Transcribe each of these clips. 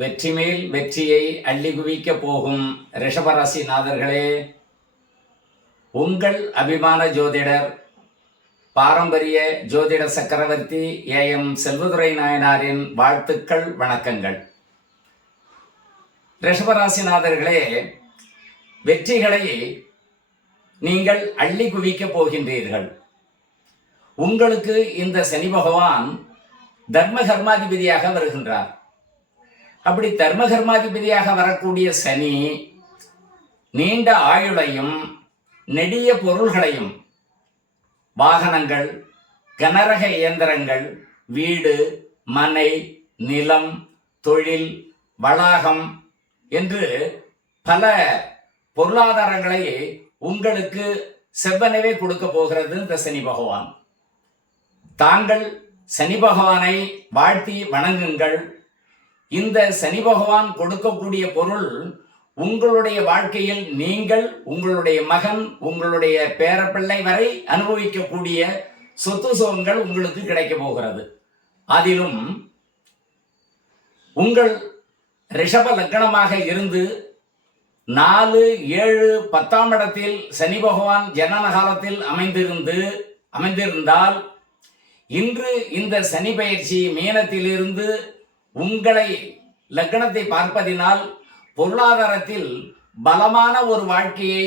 வெற்றி மேல் வெற்றியை அள்ளி குவிக்கப் போகும் ரிஷபராசி நாதர்களே, உங்கள் அபிமான ஜோதிடர் பாரம்பரிய ஜோதிட சக்கரவர்த்தி AM செல்வதுரை நாயனாரின் வாழ்த்துக்கள், வணக்கங்கள். ரிஷபராசிநாதர்களே, வெற்றிகளை நீங்கள் அள்ளி குவிக்கப் போகின்றீர்கள். உங்களுக்கு இந்த சனி பகவான் தர்ம கர்மாதிபதியாக வருகின்றார். அப்படி தர்ம கர்மாதிபதியாக வரக்கூடிய சனி நீண்ட ஆயுளையும் நெடிய பொருள்களையும், வாகனங்கள், கனரக இயந்திரங்கள், வீடு, மனை, நிலம், தொழில், வளாகம் என்று பல பொருளாதாரங்களை உங்களுக்கு செவ்வனவே கொடுக்க போகிறது இந்த சனி பகவான். தாங்கள் சனி பகவானை வாழ்த்தி வணங்குங்கள். இந்த சனி பகவான் கொடுக்கக்கூடிய பொருள் உங்களுடைய வாழ்க்கையில் நீங்கள், உங்களுடைய மகன், உங்களுடைய பேரப்பிள்ளை வரை அனுபவிக்கக்கூடிய சொத்து சுகங்கள் உங்களுக்கு கிடைக்க போகிறது. அதிலும் உங்கள் ரிஷப லக்னமாக இருந்து 4, 7, 10ஆம் இடத்தில் சனி பகவான் ஜனன காலத்தில் அமைந்திருந்தால் இன்று இந்த சனி பயிற்சி மீனத்திலிருந்து உங்களை லக்னத்தை பார்ப்பதினால் பொருளாதாரத்தில் பலமான ஒரு வாழ்க்கையை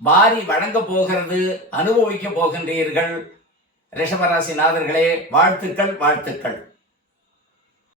வாரி வழங்கப் போகிறது, அனுபவிக்கப் போகின்றீர்கள். ரிஷபராசி நாதர்களே, வாழ்த்துக்கள், வாழ்த்துக்கள்.